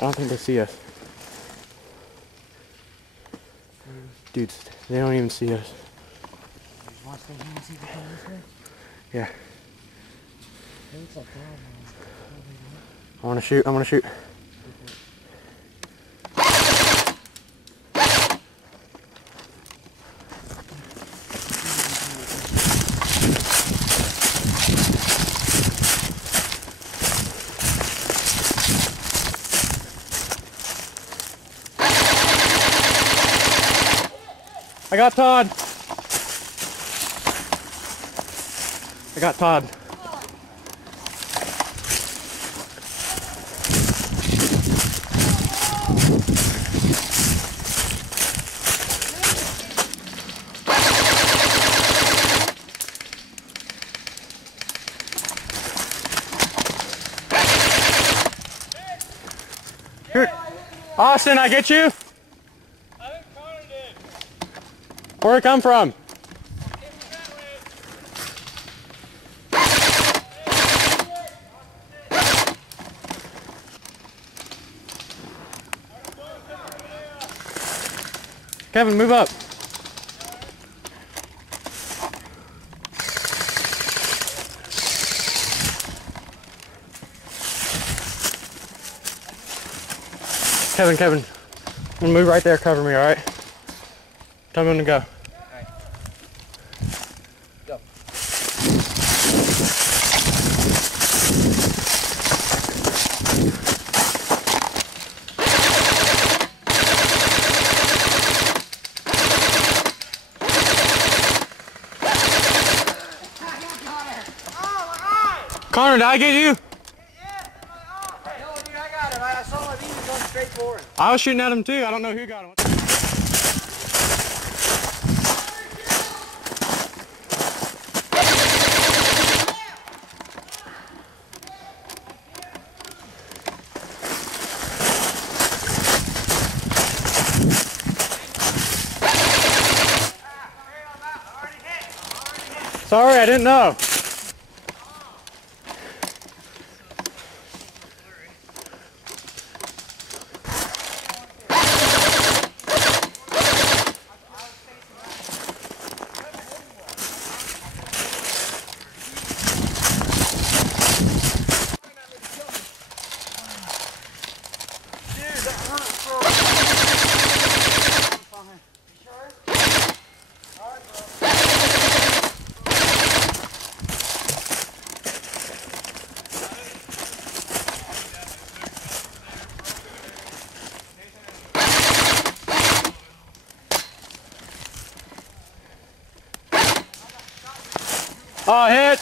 I don't think they see us. Dudes, they don't even see us. Watch their hands, see if they come this way. Yeah. It looks like they're all I want to shoot. I'm going to shoot. I got Todd. I got Todd. Here. Austin, I get you? Where'd it come from? Kevin, move up. Kevin, I'm gonna move right there, cover me, all right? Tell me when to go. Connor, did I get you? No, dude, I got him. I saw my beam going straight for him. I was shooting at him too. I don't know who got him. Sorry, I didn't know. Oh, hit!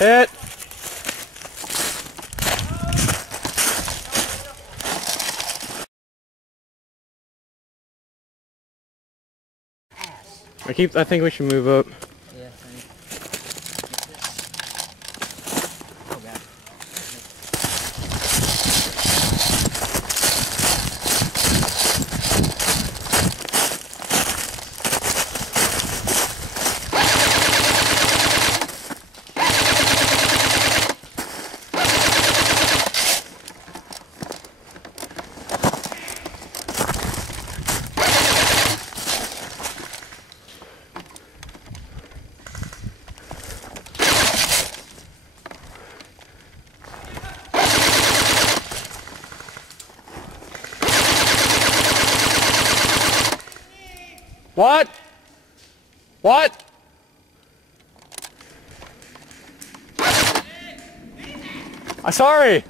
Hit! I think we should move up. Yeah, oh, bad. What? What? I'm sorry.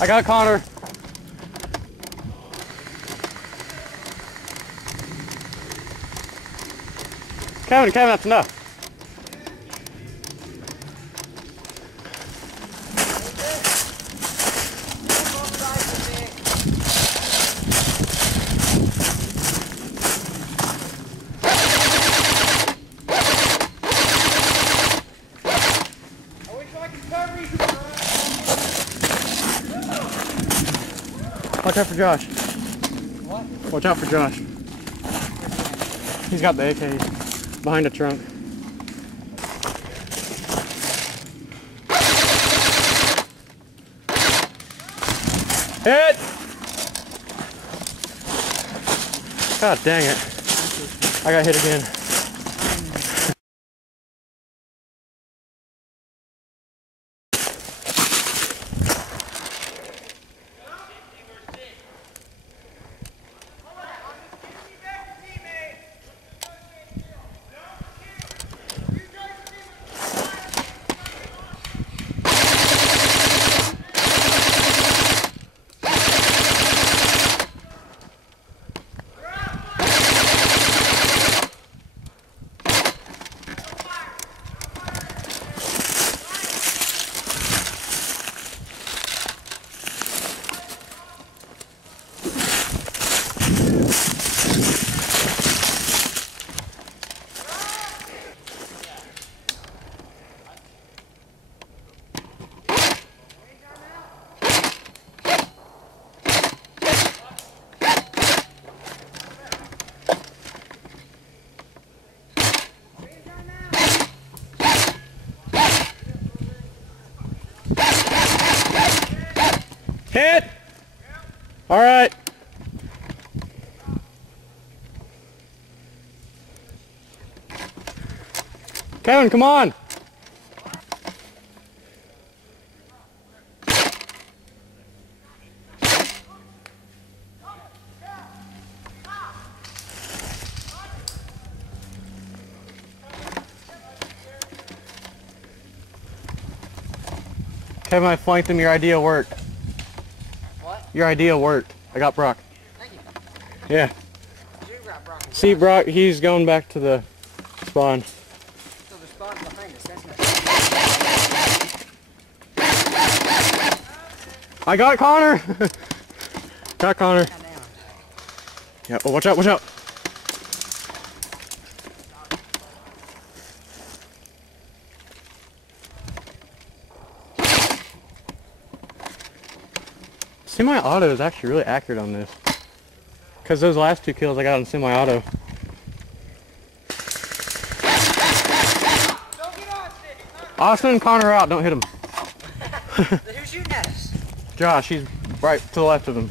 I got Connor. Kevin, that's enough. Watch out for Josh. What? Watch out for Josh. He's got the AK behind the trunk. Hit! God dang it. I got hit again. Hit! All right. Kevin, come on. Kevin, I flanked him. Your idea worked. What? Your idea worked. I got Brock. Thank you. Yeah. You got Brock. See, Brock, he's going back to the spawn. So the spawn's behind us. That's not. I got Connor. Got Connor. Down. Yeah. Oh, watch out! Watch out! Semi-auto is actually really accurate on this. Because those last two kills I got on semi-auto. Austin and Connor are out, don't hit him. Who's shooting at us? Josh, he's right to the left of him.